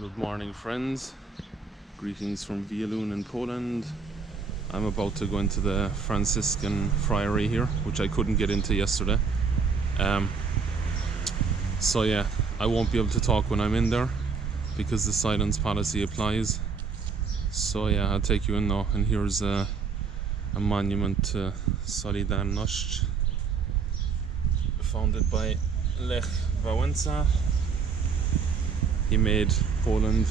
Good morning, friends. Greetings from Wieluń in Poland. I'm about to go into the Franciscan friary here, which I couldn't get into yesterday. So yeah, I won't be able to talk when I'm in there because the silence policy applies. So yeah, I'll take you in now, and here's a monument to Solidarność, founded by Lech Wałęsa. He made Poland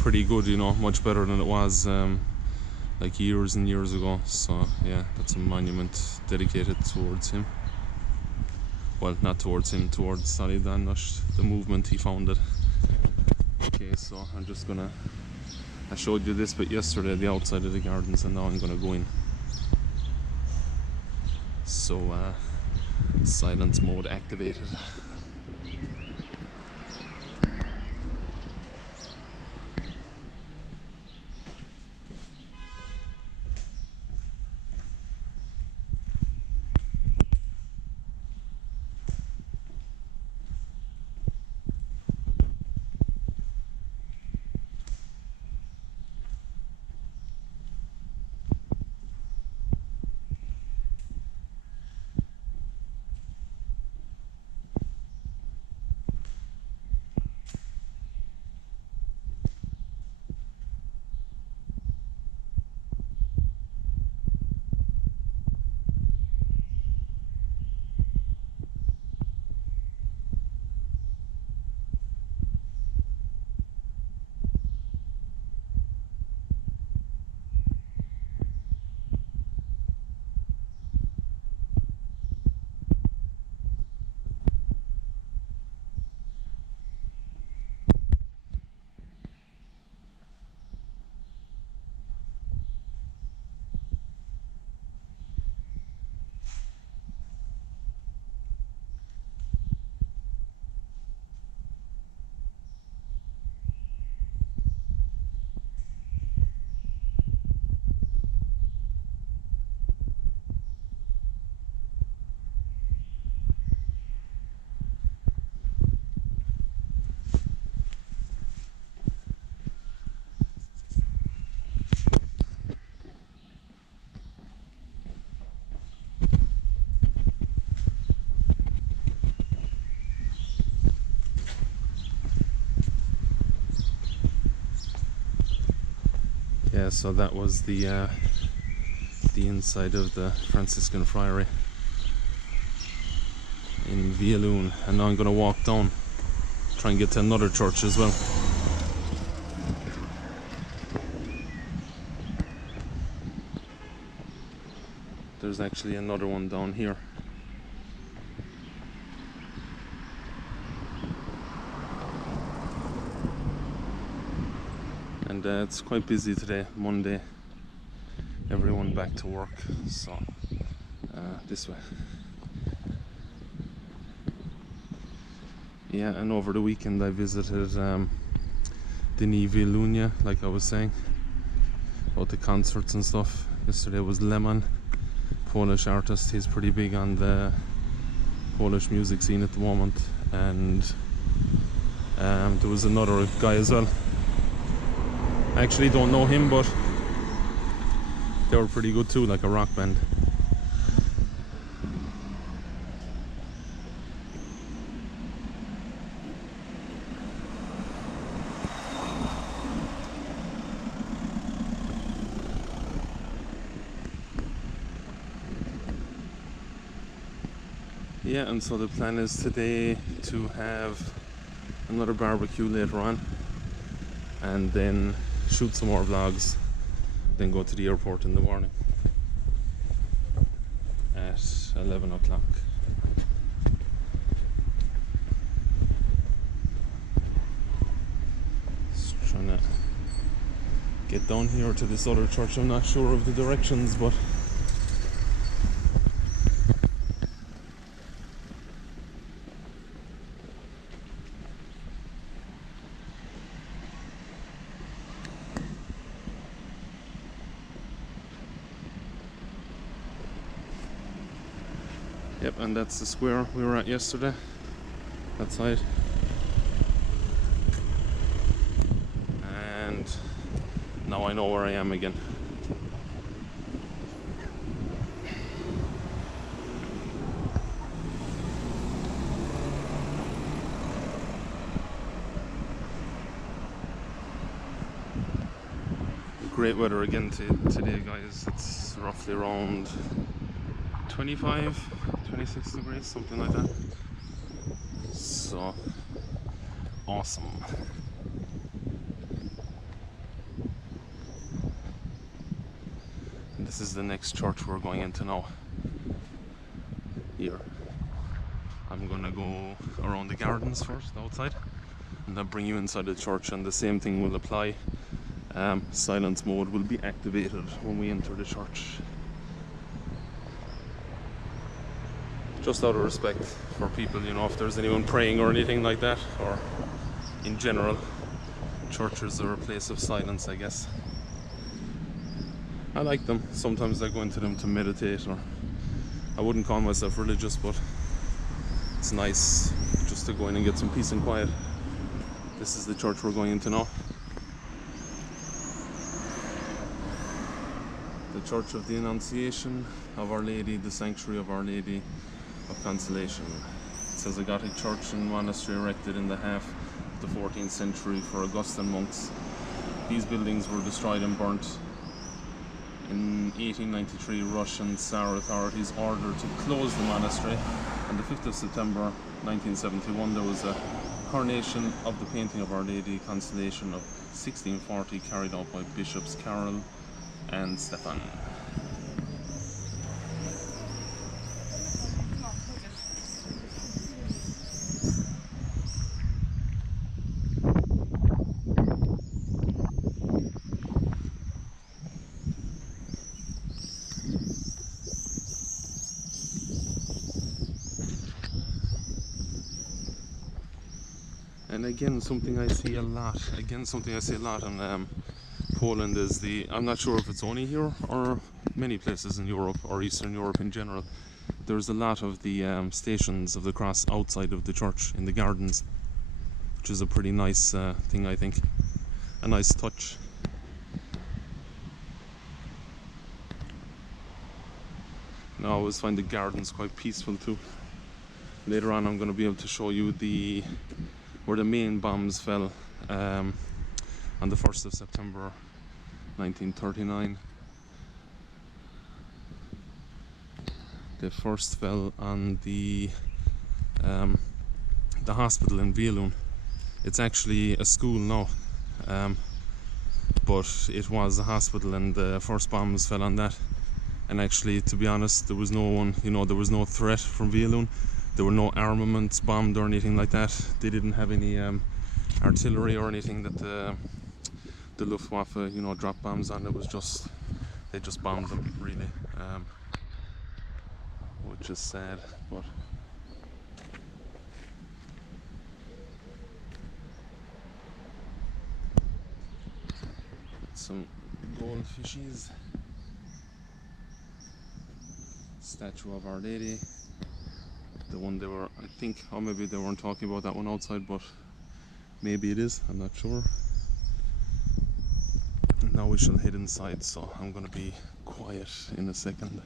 pretty good, you know, much better than it was like years and years ago. So yeah, that's a monument dedicated towards him. Well, not towards him, towards Solidarność, the movement he founded. Okay, so I showed you this bit yesterday, the outside of the gardens, and now I'm gonna go in. So silence mode activated. Yeah, so that was the inside of the Franciscan friary in Wieluń, and now I'm going to walk down, try and get to another church as well. There's actually another one down here. And it's quite busy today, Monday. Everyone back to work, so this way. Yeah, and over the weekend I visited the Wieluń, like I was saying, about the concerts and stuff. Yesterday was Lemon, Polish artist. He's pretty big on the Polish music scene at the moment. And there was another guy as well. I actually don't know him, but they were pretty good too, like a rock band. Yeah, and so the plan is today to have another barbecue later on, and then shoot some more vlogs, then go to the airport in the morning at 11 o'clock. Just trying to get down here to this other church. I'm not sure of the directions, but yep, and that's the square we were at yesterday, that side. point. Now I know where I am again. Great weather again today, guys. It's roughly around 25, 26 degrees, something like that. So awesome. And this is the next church we're going into now. Here. I'm gonna go around the gardens first, outside, and I'll bring you inside the church, and the same thing will apply. Silence mode will be activated when we enter the church. Just out of respect for people, you know, if there's anyone praying or anything like that, or in general, churches are a place of silence, I guess. I like them. Sometimes I go into them to meditate, or I wouldn't call myself religious, but it's nice just to go in and get some peace and quiet. This is the church we're going into now. The Church of the Annunciation of Our Lady, the Sanctuary of Our Lady of Consolation. It says a Gothic church and monastery erected in the half of the 14th century for Augustan monks. These buildings were destroyed and burnt. In 1893, Russian Tsar authorities ordered to close the monastery. On the 5th of September 1971, there was a coronation of the painting of Our Lady Consolation of 1640, carried out by Bishops Carol and Stefan. And again, something I see a lot in Poland is I'm not sure if it's only here or many places in Europe or Eastern Europe in general, there's a lot of the stations of the cross outside of the church in the gardens, which is a pretty nice thing, I think. A nice touch. Now I always find the gardens quite peaceful too. Later on I'm going to be able to show you where the main bombs fell on the 1st of September 1939. They first fell on the hospital in Wieluń. It's actually a school now, but it was a hospital, and the first bombs fell on that. And actually, to be honest, there was no threat from Wieluń. There were no armaments bombed or anything like that. They didn't have any artillery or anything that the Luftwaffe, dropped bombs on. They just bombed them, really, which is sad. But some goldfishes, statue of Our Lady, the one they were, I think, or maybe they weren't talking about that one outside, but maybe it is, I'm not sure. Now we shall head inside, so I'm gonna be quiet in a second.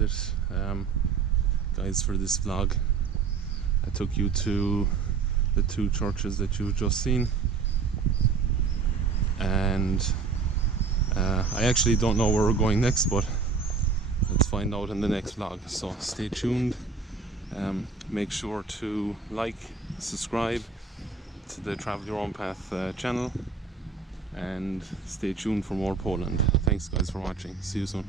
is it, guys, for this vlog. I took you to the two churches that you've just seen, and I actually don't know where we're going next, but let's find out in the next vlog. So stay tuned. Make sure to like, subscribe to the Travel Your Own Path channel, and stay tuned for more Poland. Thanks guys for watching. See you soon.